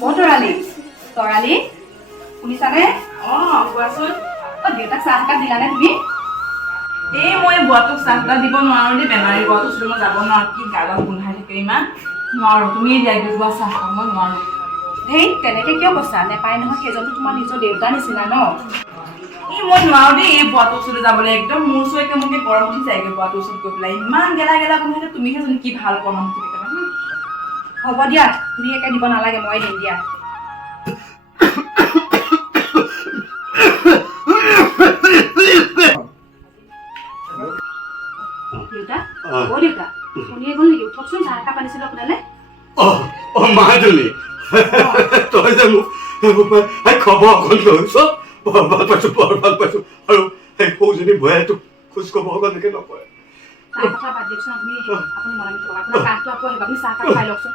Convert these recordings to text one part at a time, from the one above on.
অ তৰালি তৰালি শুনিছানে কোৱাচোন দেউতাক চাহ একাপ দিলানে তুমি এই মই বুঢ়াটোক চাহটা দিব নোৱাৰো দেই বেমাৰী বুঢ়াটো ওচৰলৈ মই যাব নোৱাৰো কি গালত গোন্ধাই থাকে ইমান নোৱাৰো তুমি দিয়াই দিবা চাহ মই নোৱাৰো হেই তেনেকে কিয় কৈছা নেপায় নহয় সেইজনটো তোমাৰ নিজৰ দেউতাৰ নিচিনা ন এই মই নোৱাৰো দেই এই বুঢ়াটোৰ ওচৰলৈ যাবলৈ একদম মোৰ ওচৰতে মোকে গৰম উঠি যায়গৈ বুঢ়াটোৰ ওচৰত গৈ পেলাই ইমান গেলা গেলা গোন্ধাইছে তুমিহে জানো কি ভাল পোৱা মানুহটো হ'ব দিয়া তুমি একে দিব নালাগে মই দিম দিয়া দেউতা দেউতা শুনিয়ে গ'ল নেকি উঠকচোন চাহ একাপ আনিছিলো আপোনালৈ মাজনী তই যে মোক খবৰ অকণ লৈছ ভাল পাইছো বৰ ভাল পাইছো আৰু সেই সৌজনী ভয়াইটো খোজ খবৰ অকণকে নকৰে চাহ কথা বাদ দিয়কচোন আপুনি মনে মিঠক আপোনাৰ কাহটো আকৌ আহিব আপুনি চাহ কাপ খাই লওকচোন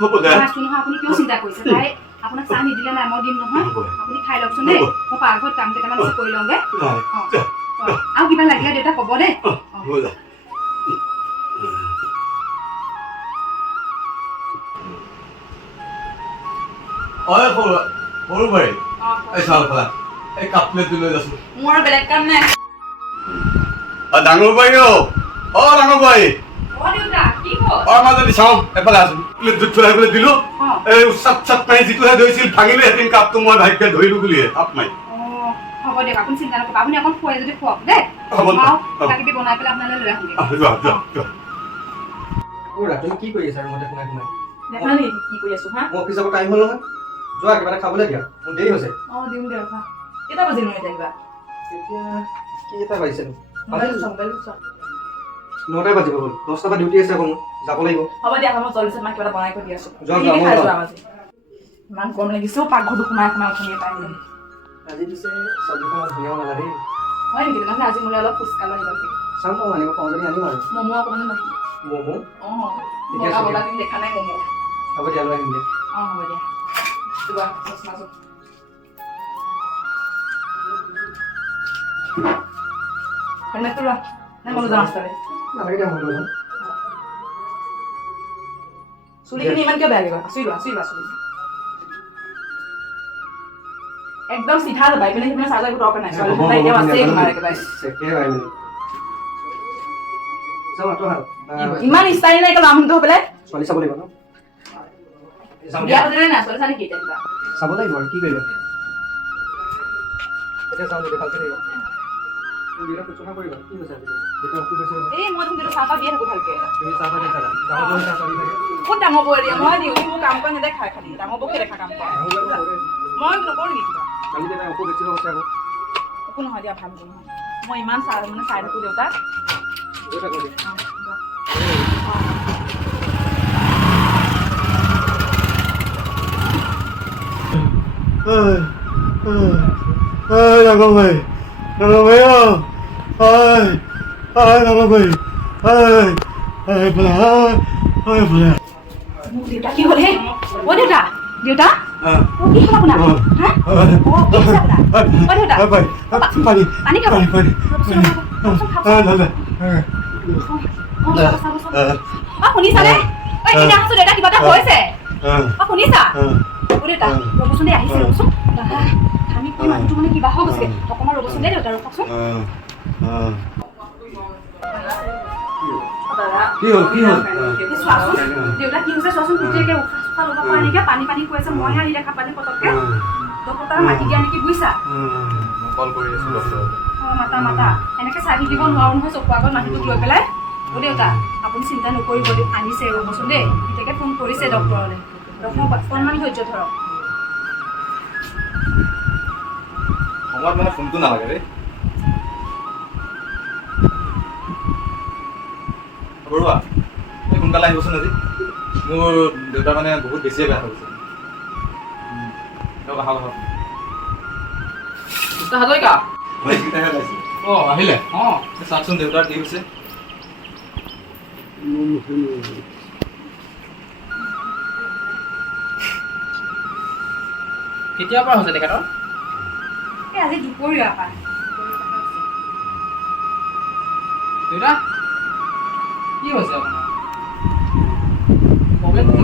হ'ব দে নহয় আপুনি কিয় চিন্তা কৰিছে তাই আপোনাক চাহ নিদিলে নাই মই দিম নহয় আপুনি খাই লওকচোন দেই মই পাকঘৰত কাম কেইটামান আছে কৰি লওঁগে আৰু কিবা লাগিলে দেউতা ক'ব দেই সৰু বাৰী এই চাউল খোলা এই কাপ প্লেটটো লৈ যাচোন মোৰ বেলেগ কাম নাই ডাঙৰ বাৰী ডাঙৰ বাৰী দেউতা কি হ'ল মাজনী চাওঁ এফালে আছো প্লেটটো থৈ আহিবলৈ দিলো এই চাট মাৰি যিটোহে ধৰিছিল ভাঙিলে এদিন কাপটো মই ভাগ্যে ধৰিলো বুলিয়ে আপ মাৰি হ'ব দিয়ক আপুনি চিন্তা নকৰিব আপুনি অকণ খুৱাই যদি খুৱাওক দেই কিবা কিবি বনাই পেলাই আপোনালৈ লৈ আহোঁগৈ তুমি কি কৰি আছা ৰুমতে সোমাই সোমাই দেখা নেকি কি কৰি আছো হা মোৰ অফিচ যাব টাইম হ'ল নহয় যোৱা কিবা এটা খাবলৈ দিয়া মোৰ দেৰি হৈছে দিম দিয়ক হা কেইটা বাজি নহয় এতিয়া এতিয়া কেইটা বাজিছেনো মোবাইল চোৱা 9টাই বাজিব হ'ল 10টা পৰা ডিউটি আছে আকৌ মোৰ যাব লাগিব হ'ব দিয়া মই জলদি মই কিবা এটা বনাই কৰি দি আছো যোৱা ইমান গৰম লাগিছে পাকঘৰটো সোমাই উঠনিয়ে পাই আজি পিছে চব্জিখন ধুনীয়া বনালা দেই হয় নেকি তেনেহ'লে আজি মোলৈ অলপ ফুচকা লৈ আহিবা চাম মই আনিব পাওঁ যদি আনিম আৰু ম'ম' অকণমান লৈ ম'ম' বগা বগা তুমি দেখা নাই ম'ম' হ'ব দিয়া লৈ আহিম দিয়া হ'ব দিয়া কিবা চচমা চোন হেলমেটটো লোৱা নে মই যাওঁ ৰাস্তালৈ নালাগে দিয়া মই লৈ যাম চুলিখিনি ইমান কিয় বেয়া লাগিব চুই লোৱা চুলি একদম চিধা যাবা ইপিনে সিপিনে চাই যাব দৰকাৰ নাই ছোৱালী এতিয়াও আছেই তোমাৰ একেবাৰে ইমান ইষ্টাইল নাই একে লামটো হৈ পেলাই ছোৱালী চাব লাগিব ন বিয়া পাতিলে নাই ছোৱালী চালি কি এতিয়া চাব লাগিব আৰু কি কৰিবা এতিয়া চাওঁ যদি ভালকে থাকিব বিৰা কুচনা কৰিবা কি কৈছা যেতিয়া অসুখ আছে এই মই তুমি চাহপাত দিয়ে থাকো ভালকে তুমি চাহ পানী খাবা ডাঙৰ বৈ চাহ পানী থাকে ক'ত ডাঙৰ বৈ দিয়ে মই দিওঁ মোৰ কাম কৰা নেদেখাই খালি ডাঙৰ বৌকে দেখা কাম কৰা মই নকৰোঁ নেকি কিবা কালি তেতিয়া অসুখ বেছি হৈছে আকৌ একো নহয় দিয়া ভাল নহয় মই ইমান চাই থাকোঁ দেউতাক গৈ থাকো দিয়া ডাঙৰ ভাই দেউতা কি হ'ল হে দেউতা দেউতা কি হ'ল আপোনাৰ পানী খাব শুনিছানে দেউতা কিবা এটা হৈছে শুনিছা দেউতা ৰ'বচোন দেই আহিছে ৰ'বচোন আমি মানুহটো মানে কিবা হৈ গৈছে অকণমান ৰ'বচোন দেই দেউতা ৰখকচোন কি হ'ল চোৱাচোন দেউতা কি হৈছে চোৱাচোন গোটেইকে উশাহ চুশাহ ল'ব পৰা নেকি পানী কৈ আছে মইহে আহি দেখা পানী পটককে ডক্টৰ মাতি দিয়া নেকি বুজিছা কল কৰি আছো ডক্টৰ মাতা এনেকে চাই থাকিব নোৱাৰো নহয় চকু আগত মানুহটোক লৈ পেলাই দেউতা আপুনি চিন্তা নকৰিব আনিছে ৰ'বচোন দেই তেতিয়াকে ফোন কৰিছে ডক্টৰলৈ অকণমান ধৈৰ্য ধৰক সময়ত মানে ফোনটো নালাগে দেই বৰুৱা এই সোনকালে আহিবচোন আজি মোৰ দেউতা মানে বহুত বেছিয়ে বেয়া হৈ গৈছে হাজৰিকা আহিলে চাওকচোন দেউতাৰ কি হৈছে কেতিয়াৰ পৰা হৈছে তেখেতৰ আজি দুপৰীয়া পায় দেউতা কি হৈছে আপোনাৰ প্ৰব্লেম কি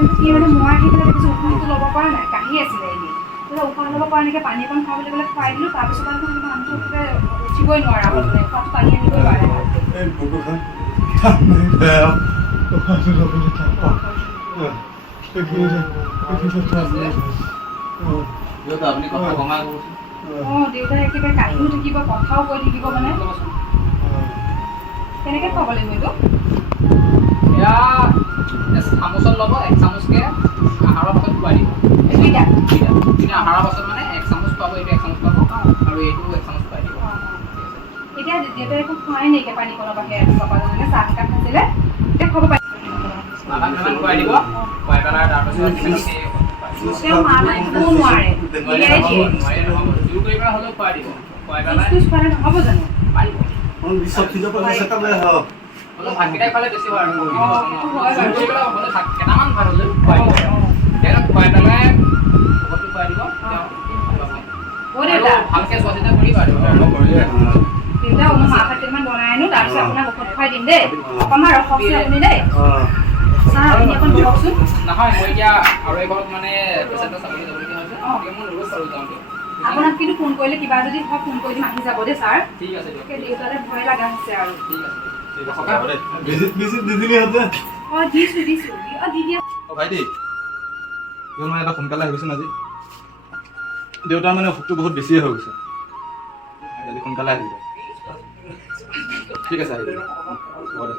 তাৰপিছত কি মানে মই আহি পেলাই দেখিছোঁ উশাহটো ল'ব পৰা নাই, কাহি আছিলে এনেই। তাৰপিছত উশাহ ল'ব পৰা এনেকৈ পানী অকণ খাওঁ বুলি ক'লে খুৱাই দিলোঁ। তাৰপিছত আৰু মানুহটো একেবাৰে উঠিবই নোৱাৰা হ'ল, মানে উশাহটো টানি আনিবই পাৰে ভালকৈ। এই বুকুখন ঠাণ্ডাই বেয়া উশাহটো ল'বলৈ টান পাওঁ আপুনি কথা কমাই ক'বচোন অঁ দেউতাই একেবাৰে কাহিও থাকিব, কথাও কৈ থাকিব মানে। কেনেকৈ খুৱাব লাগিব এইটো? এয়া চামুচত ল'ব, 1 চামুচকৈ আহাৰৰ পাছত খুৱাই দিব। দুইটা দুইটা আহাৰৰ পাছত মানে 1 চামুচ খুৱাব, এইটো 1 চামুচ খুৱাব আৰু এইটো 1 চামুচ খুৱাই দিব। এতিয়া দেউতাই একো খোৱাই নাইকিয়া পানী কলৰ বাহিৰে ৰাতিপুৱাৰ পৰা জানেনে, চাহ একাপ খাইছিলে, এতিয়া খাব পাৰিম। আধা ঘণ্টামান খুৱাই দিব, খুৱাই পেলাই তাৰপিছত তেওঁ মা ভাতটোও নোৱাৰে, উলিয়াই দিয়ে। নোৱাৰি নহ'ব, জোৰ কৰি পেলাই হ'লেও খুৱাই দিব, খুৱাই পেলাই খোজ খোৱালে নহ'ব জানো? পাৰিব। অলপ ভাতকেইটাই খালে বেছি হয় আৰু জোৰ কৰি পেলাই হ'লে ভাত কেইটামান ভাত হ'লে খুৱাই দিব। তেওঁক খুৱাই পেলাই ভকতটো খুৱাই দিব, তেওঁ অ' দেউতা, ভালকৈ চোৱা চিতা কৰিবা আৰু দেউতা মই মাহ ভাত কেইটামান বনাই আনো, তাৰপিছত আপোনাক ঔষধ খুৱাই দিম দেই। অকণমান ৰখকচোন আপুনি দেই। চাহ আপুনি অকণ বহকচোন। নহয়, মই এতিয়া আৰু এঘৰত মানে পেচেণ্টৰ চাবলৈ যাবলগীয়া হৈছে, গতিকে মই নগৈ পাৰোঁ যাওঁতে। আপোনাক কিন্তু ফোন কৰিলে কিবা যদি হয় ফোন কৰি দিম, আহি যাব দেই ছাৰ। ঠিক আছে দিয়ক, দেউতালে ভয় লগা হৈছে আৰু। ঠিক আছে ভিজিট নিদিলি হতে অঁ দিছোঁ অঁ দি দিয়া। ভাইটি ইমান মানে এটা সোনকালে আহিবিচোন আজি দেউতাৰ মানে অসুখটো বহুত বেছিয়ে হৈ গৈছে আজি সোনকালে আহিব ঠিক আছে আহিব হ'ব দে